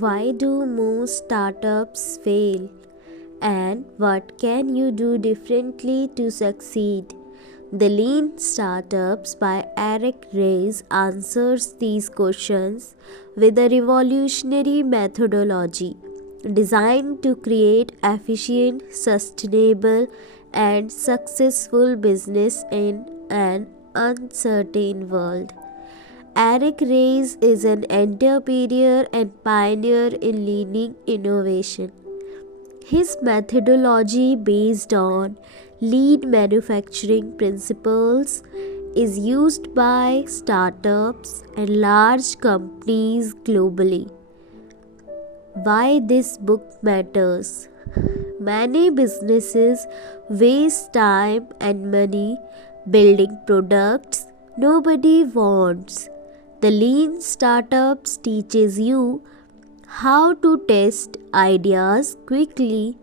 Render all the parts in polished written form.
Why do most startups fail? And what can you do differently to succeed? The Lean Startups by Eric Ries answers these questions with a revolutionary methodology designed to create efficient, sustainable, and successful business in an uncertain world. Eric Ries is an entrepreneur and pioneer in leading innovation. His methodology, based on lean manufacturing principles, is used by startups and large companies globally. Why this book matters? Many businesses waste time and money building products nobody wants. The Lean Startups teaches you how to test ideas quickly,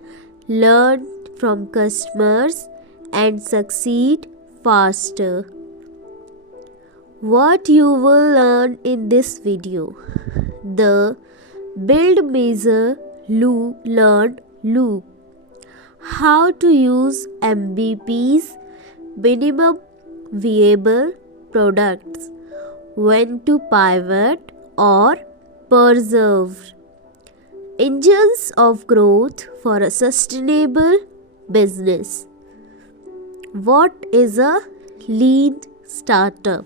learn from customers, and succeed faster. What you will learn in this video: the Build, Measure, Learn, Loop, how to use MVPs, minimum viable products, when to pivot or persevere, engines of growth for a sustainable business. What is a lean startup?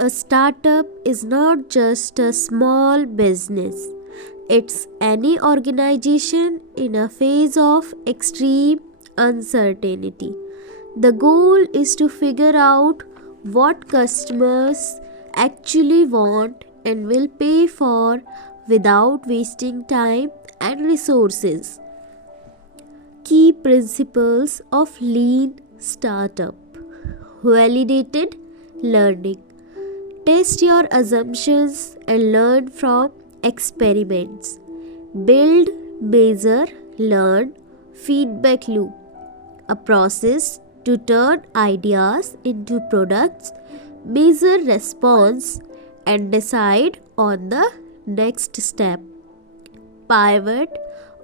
A startup is not just a small business, it's any organization in a phase of extreme uncertainty. The goal is to figure out what customers actually want and will pay for without wasting time and resources. Key principles of lean startup: validated learning. Test your assumptions and learn from experiments. Build, measure, learn, feedback loop, a process to turn ideas into products, measure response, and decide on the next step. Pivot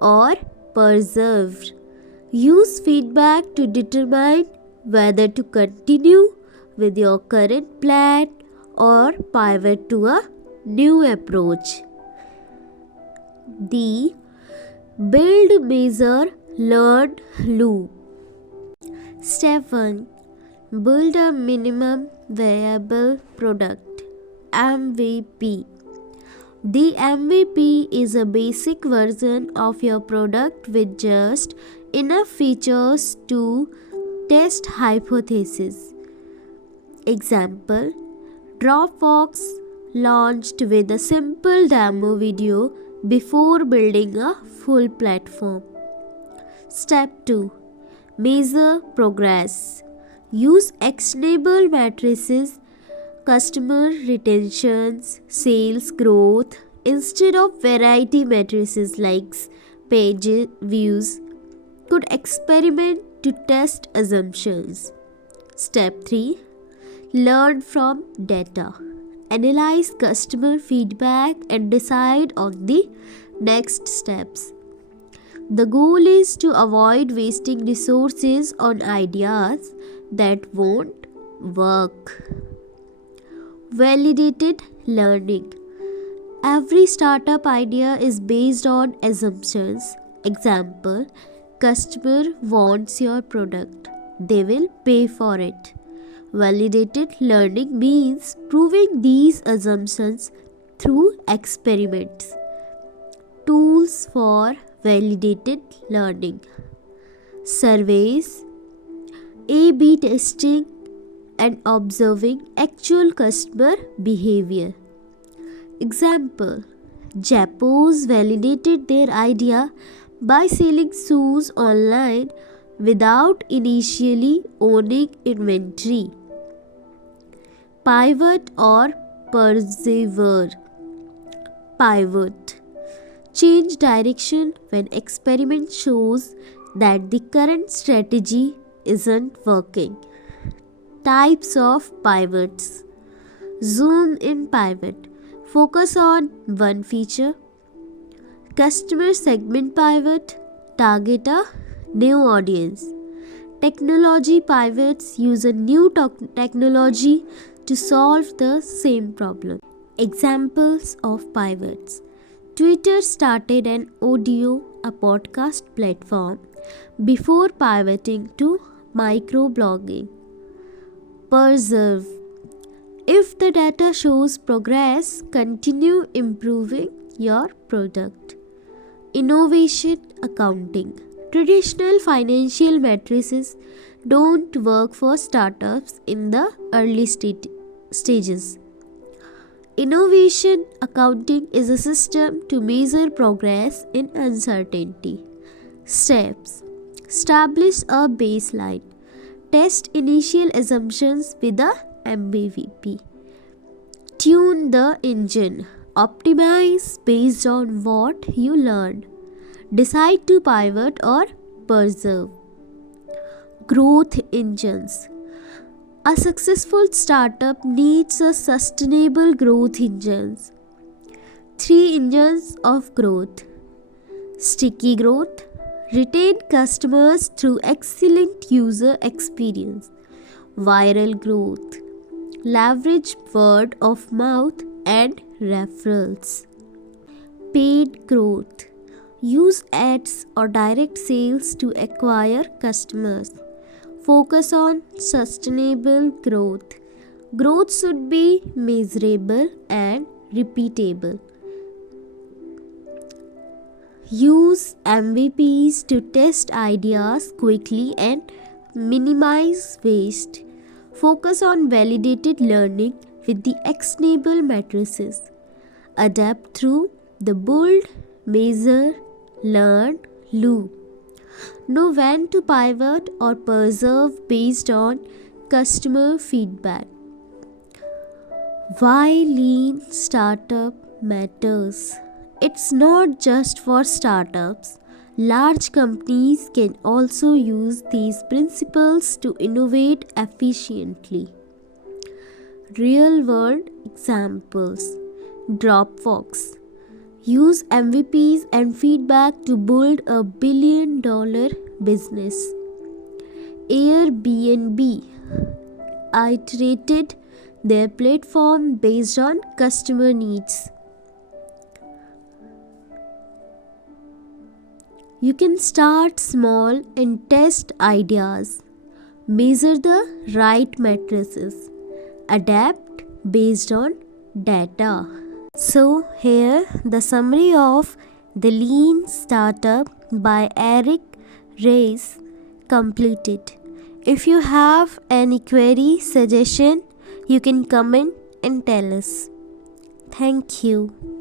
or persevere. Use feedback to determine whether to continue with your current plan or pivot to a new approach. The Build, Measure, Learn loop. Step 1. Build a minimum viable product, MVP. The MVP is a basic version of your product with just enough features to test hypotheses. Example: Dropbox launched with a simple demo video before building a full platform. Step 2. Measure progress. Use actionable matrices, customer retentions, sales growth, instead of variety matrices like page views. Could experiment to test assumptions. Step 3. Learn from data. Analyze customer feedback and decide on the next steps. The goal is to avoid wasting resources on ideas that won't work. Validated learning. Every startup idea is based on assumptions. Example: customer wants your product, they will pay for it. Validated learning means proving these assumptions through experiments. Tools for validated learning: surveys, A/B testing, and observing actual customer behavior. Example: Zappos validated their idea by selling shoes online without initially owning inventory. Pivot or persevere. Pivot. Change direction when experiment shows that the current strategy isn't working. Types of pivots: zoom in pivot. Focus on one feature. Customer segment pivot, target a new audience. Technology pivots use a new technology to solve the same problem. Examples of pivots. Twitter started an audio, a podcast platform, before pivoting to microblogging. Persevere. If the data shows progress, continue improving your product. Innovation accounting. Traditional financial matrices don't work for startups in the early stages. Innovation accounting is a system to measure progress in uncertainty. Steps. Establish a baseline. Test initial assumptions with a MVP. Tune the engine. Optimize based on what you learned. Decide to pivot or persevere. Growth engines. A successful startup needs a sustainable growth engines. 3 engines of growth. Sticky growth. Retain customers through excellent user experience. Viral growth. Leverage word of mouth and referrals. Paid growth. Use ads or direct sales to acquire customers. Focus on sustainable growth. Growth should be measurable and repeatable. Use MVPs to test ideas quickly and minimize waste. Focus on validated learning with the actionable matrices. Adapt through the build, measure, learn loop. Know when to pivot or persevere based on customer feedback. Why lean startup matters? It's not just for startups. Large companies can also use these principles to innovate efficiently. Real world examples. Dropbox. Use MVPs and feedback to build a $1 billion business. Airbnb iterated their platform based on customer needs. You can start small and test ideas. Measure the right matrices. Adapt based on data. So here the summary of The Lean Startup by Eric Ries completed. If you have any query, suggestion, you can comment and tell us. Thank you.